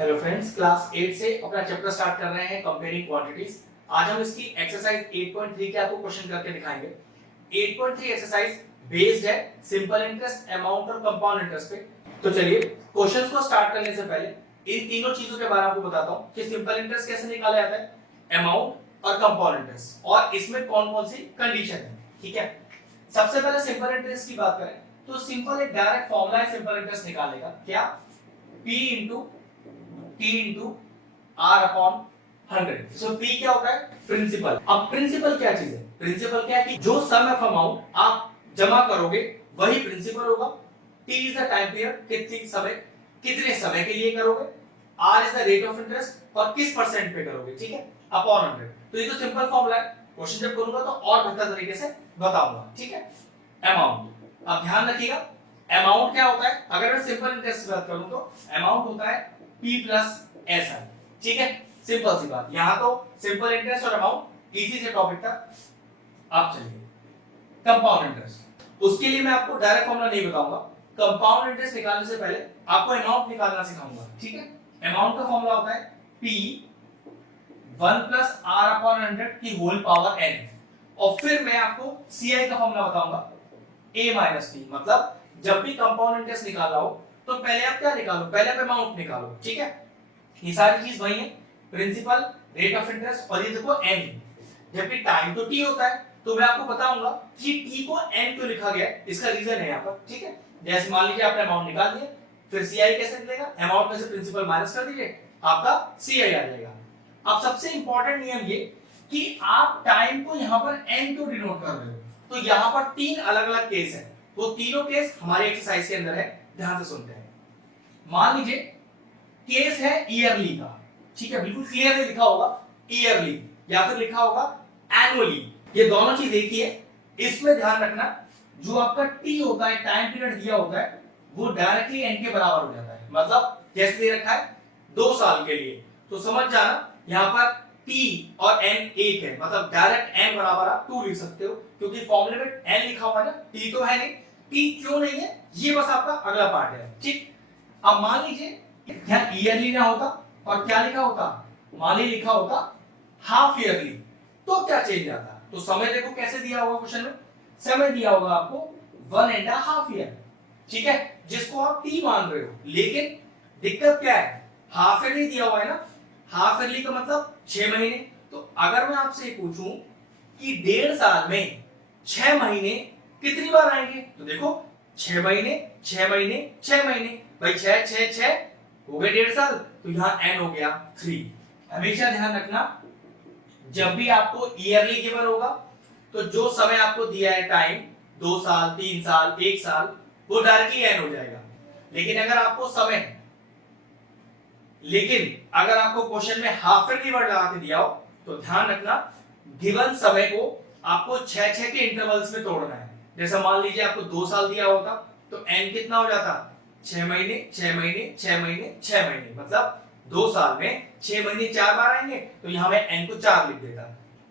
Hello friends, class 8 से अपना chapter start कर रहे हैं कंपेयरिंग क्वांटिटीज। आज हम इसकी एक्सरसाइज 8.3 के आपको क्वेश्चन करके दिखाएंगे। 8.3 एक्सरसाइज बेस्ड है सिंपल इंटरेस्ट, अमाउंट और कंपाउंड इंटरेस्ट पे। तो चलिए क्वेश्चंस को स्टार्ट करने से पहले इन तीनों चीजों के बारे में आपको बताता हूं कि सिंपल इंटरेस्ट कैसे निकाला जाता है, अमाउंट और कंपाउंड इंटरेस्ट, और इसमें कौन-कौन सी कंडीशन है। ठीक है, सबसे पहले सिंपल इंटरेस्ट की बात करें तो सिंपल एक डायरेक्ट फॉर्मूला है सिंपल इंटरेस्ट निकालने का। क्या? P into T into R upon 100। सो P क्या होता है? प्रिंसिपल। अब प्रिंसिपल क्या चीज है? प्रिंसिपल क्या है कि जो सम ऑफ अमाउंट आप जमा करोगे वही प्रिंसिपल होगा। T is the time period, कितने समय के लिए करोगे। R is the rate of interest, और किस परसेंट पे करोगे। ठीक है, अपॉन 100। तो ये तो सिंपल फॉर्मूला है। क्वेश्चन जब करूंगा तो और बेहतर तरीके से बताऊंगा। ठीक है, अमाउंट अब ध्यान रखिएगा, अमाउंट क्या होता है। अगर मैं सिंपल इंटरेस्ट की बात करूं तो अमाउंट होता है P प्लस SI। ठीक है, सिंपल सी बात। यहां तो सिंपल इंटरेस्ट और अमाउंट इजी से टॉपिक था। अब चलिए कंपाउंड इंटरेस्ट, उसके लिए मैं आपको डायरेक्ट फॉर्मूला नहीं बताऊंगा। कंपाउंड इंटरेस्ट निकालने से पहले आपको अमाउंट निकालना सिखाऊंगा। ठीक है, अमाउंट का फॉर्मूला होता है P 1 प्लस R अपॉन 100 की होल पावर n, और फिर मैं आपको CI का फॉर्मूला बताऊंगा A माइनस T। मतलब जब भी कंपाउंड इंटरेस्ट निकालना हो तो पहले आप क्या निकालो, पहले आप अमाउंट निकालो। ठीक है, ये सारी चीज वही है, प्रिंसिपल, रेट ऑफ इंटरेस्ट, और ये देखो n। जबकि टाइम तो t होता है, तो मैं आपको बताऊंगा कि t को n क्यों लिखा गया है, इसका रीजन है यहाँ पर। ठीक है, जैसे मान लीजिए आपने अमाउंट निकाल दिया, फिर CI कैसे निकलेगा, अमाउंट में से प्रिंसिपल माइनस कर दीजिए, आपका CI आ जाएगा। अब सबसे इंपॉर्टेंट नियम ये कि आप टाइम को यहाँ पर n क्यों डिनोट कर रहे हो। तो यहाँ पर तीन अलग अलग केस है, वो तीनों केस हमारे एक्सरसाइज के अंदर है, ध्यान से सुनते हैं। मान लीजिए केस है ईयरली का। ठीक है, बिल्कुल क्लियरली लिखा होगा ईयरली, या फिर लिखा होगा एनुअली, ये दोनों चीज एक ही है। इसमें ध्यान रखना, जो आपका टी होता है, टाइम पीरियड दिया होता है, वो डायरेक्टली एन के बराबर हो जाता है। मतलब जैसे दे रखा है 2 साल के लिए, तो समझ जाना यहाँ पर टी और एन एक है, मतलब डायरेक्ट एन बराबर आप 2 लिख सकते हो, क्योंकि फॉर्मूले में एन लिखा हुआ है ना, टी तो है नहीं। टी क्यों नहीं है, ये बस आपका अगला पार्ट है। ठीक, अब मान लीजिए यहाँ ईयरली ना होता और क्या लिखा होता, मान लीजिए लिखा होता हाफ ईयरली, तो क्या चेंज आता। तो समय देखो कैसे दिया होगा क्वेश्चन में, समय दिया होगा आपको 1.5 ईयर। ठीक है, जिसको आप टी मान रहे हो, लेकिन दिक्कत क्या है, हाफ ईयरली दिया हुआ है ना, हाफ ईयरली का मतलब 6 महीने। तो अगर मैं आपसे पूछूं कि 1.5 साल में 6 महीने कितनी बार आएंगे, तो देखो 6 महीने 6 महीने 6 महीने, भाई 6 6 6 हो गए 1.5 साल, तो यहाँ n हो गया 3। हमेशा ध्यान रखना, जब भी आपको ईयरली गिवन होगा तो जो समय आपको दिया है टाइम, 2 साल 3 साल 1 साल, वो डायरेक्टली n हो जाएगा। लेकिन अगर आपको क्वेश्चन में हाफ ईयरली वर्ड लगा के दिया हो, तो ध्यान रखना गिवन समय को आपको 6 के इंटरवल्स में तोड़ना है। जैसे मान लीजिए आपको 2 साल दिया होता, तो n कितना हो जाता, 6 महीने 6 महीने 6 महीने 6 महीने, मतलब 2 साल में 6 महीने 4 बार आएंगे, तो यहां मैं n को 4 लिख देता।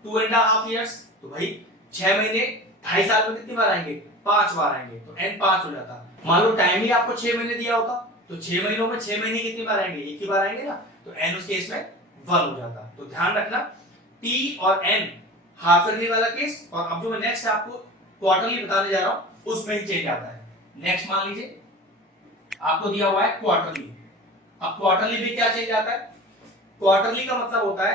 2.5 इयर्स, तो भाई 6 महीने 2.5 साल में कितनी बार आएंगे, 5 बार आएंगे, तो n 5 हो जाता। मान लो टाइम ही आपको 6 महीने दिया होता, तो 6 महीनों में 6 महीने कितनी बार आएंगे, एक ही बार आएंगे ना, तो n उस केस में 1 हो जाता। तो ध्यान रखना t और n हाफ ईयरली वाला केस, और अब जो मैं नेक्स्ट आपको क्वार्टरली बताने जा रहा हूं उसमें ही चेंज आता है। नेक्स्ट मान लीजिए आपको दिया हुआ है क्वार्टरली। अब क्वार्टरली भी क्या चेंज आता है, क्वार्टरली का मतलब होता है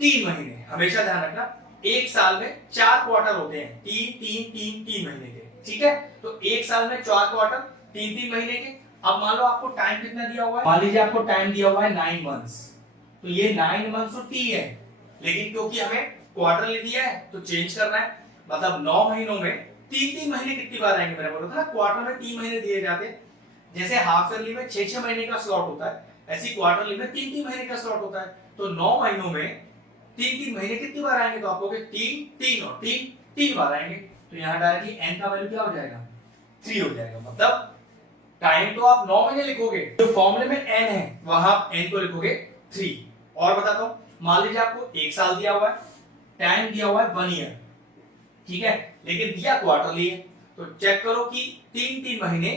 3 महीने। हमेशा ध्यान रखना, एक साल में 4 क्वार्टर होते हैं, 3 महीने के। ठीक है, तो एक साल में 4 क्वार्टर 3 महीने के। अब मान लो आपको टाइम कितना दिया हुआ है, मान लीजिए आपको टाइम दिया हुआ है 9 मंथ्स, तो ये 9 मंथ्स तो टी है, लेकिन क्योंकि हमें क्वार्टरली दिया है तो चेंज करना है। मतलब 9 महीनों में 3 महीने कितनी बार आएंगे, मैंने बोला था ना क्वार्टर में 3 महीने दिए जाते हैं। जैसे हाफ ईयरली में 6 महीने का स्लॉट होता है, ऐसी क्वार्टरली में 3 महीने का स्लॉट होता है। तो 9 महीनों में 3 महीने कितनी बार आएंगे, तो आप कहोगे 3 और 3 बार आएंगे, तो यहाँ डायरेक्टली n का वैल्यू क्या हो जाएगा, 3 हो जाएगा। मतलब टाइम तो आप 9 महीने लिखोगे, जो फॉर्मूले में n है वहां आप n को लिखोगे 3। और बताता हूं, मान लीजिए आपको 1 साल दिया हुआ है, टाइम दिया हुआ है 1 ईयर, ठीक है, लेकिन दिया क्वार्टरली है, तो चेक करो कि 3 महीने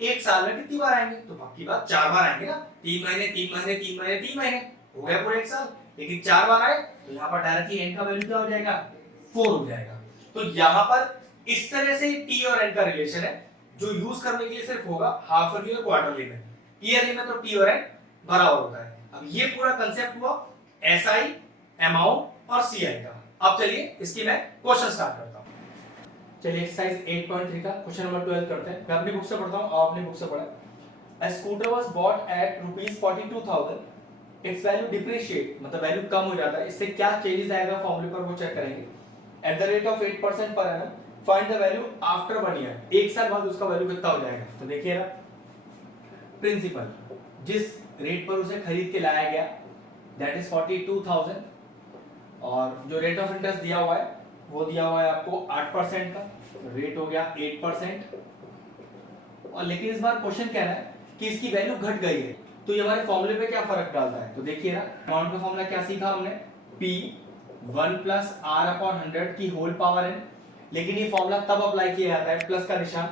एक साल में कितनी बार आएंगे? तो पक्की बात 4 बार आएंगे ना, 3 महीने 3 महीने 3 महीने 3 महीने, हो गया पूरा एक साल। लेकिन 4 बार आए तो यहाँ पर डायरेक्टली n का वैल्यू क्या हो जाएगा? 4 हो जाएगा। तो यहाँ पर इस तरह से t और n का रिलेशन है जो यूज करने के लिए सिर्फ होगा हाफ ईयरली और क्वार्टरली में। ईयरली में तो t और n बराबर होता है। अब ये पूरा कंसेप्ट हुआ SI, अमाउंट और CI का। अब चलिए इसकी मैं क्वेश्चन स्टार्ट करता हूं। चलिए एक्सरसाइज 8.3 का क्वेश्चन नंबर 12 करते हैं। मैं अपनी बुक से पढ़ता हूं, आप अपनी बुक से पढ़ें। A scooter was bought at ₹42,000. Its value depreciate, मतलब वैल्यू कम हो जाता है। इससे क्या चेंजेस आएगा फॉर्मूले पर वो चेक करेंगे। At the rate of 8% per annum, find the value after 1 year. एक साल बाद उसका वैल्यू कितना हो जाएगा? तो देखिए ना, प्रिंसिपल जिस रेट पर उसे खरीद के लाया गया दैट इज 42,000 और जो रेट ऑफ इंटरेस्ट दिया हुआ है वो दिया हुआ है आपको 8% का, रेट हो गया 8%। और लेकिन इस बार क्वेश्चन कह रहा है कि इसकी वैल्यू घट गई है, तो ये हमारे फॉर्मूले पे क्या फर्क डालता है? तो देखिए ना, अमाउंट का फॉर्मूला क्या सीखा हमने? P 1 + R/100 की होल पावर n। लेकिन ये फॉर्मूला तब अप्लाई किया जाता है प्लस का निशान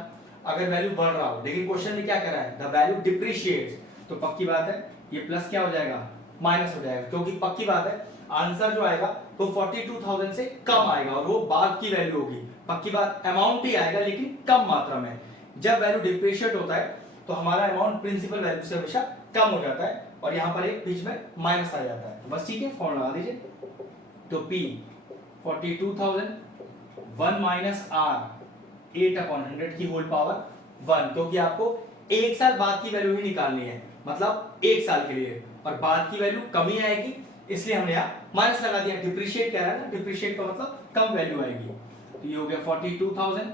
अगर वैल्यू बढ़ रहा हो। लेकिन क्वेश्चन में क्या कर रहा है? द वैल्यू डिप्रिशिएट्स, तो पक्की बात है ये प्लस क्या हो जाएगा? माइनस हो जाएगा, क्योंकि पक्की बात है आंसर जो आएगा तो 42,000 से कम आएगा और वो बाद की वैल्यू होगी। पक्की बात अमाउंट ही आएगा लेकिन कम मात्रा में। जब वैल्यू डिप्रिशिएट होता है तो हमारा अमाउंट प्रिंसिपल वैल्यू से हमेशा कम हो जाता है और यहाँ पर एक बीच में माइनस आ जाता है। तो बस ठीक है, फॉर्मूला लगा दीजिए। तो P 42,000 1 - R 8/100 की होल पावर 1, क्योंकि आपको एक साल बाद की वैल्यू ही निकालनी है, मतलब एक साल के लिए, और बाद की वैल्यू कम ही आएगी इसलिए हमने यहाँ माइनस लगा दिया। डिप्रिशिएट कह रहा है ना, डिप्रिशिएट का मतलब कम वैल्यू आएगी। तो ये हो गया 42,000,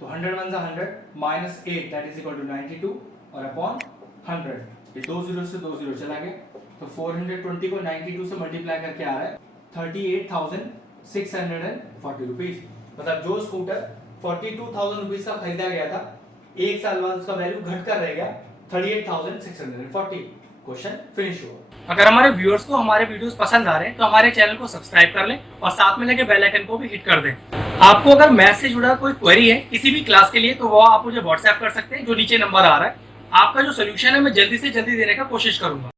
तो 100 1 100 minus 8 that is equal to 92 और अपॉन 100, ये 2 0 से 2 0 चला गया। तो 420 को 92 से मल्टीप्लाई करके आ रहा है 38,640 रुपीज। मतलब जो स्कूटर 42,000 रुपीज का खरीदा गया था, एक साल बाद उसका वैल्यू घटकर रह गया 38,640। क्वेश्चन फिनिश हुआ। अगर हमारे व्यूअर्स को हमारे वीडियोस पसंद आ रहे हैं तो हमारे चैनल को सब्सक्राइब कर लें और साथ में लगे बेल आइकन को भी हिट कर दें। आपको अगर मैथ से जुड़ा कोई क्वेरी है किसी भी क्लास के लिए तो वो आप मुझे व्हाट्सएप कर सकते हैं, जो नीचे नंबर आ रहा है। आपका जो सोल्यूशन है मैं जल्दी से जल्दी देने का कोशिश करूंगा।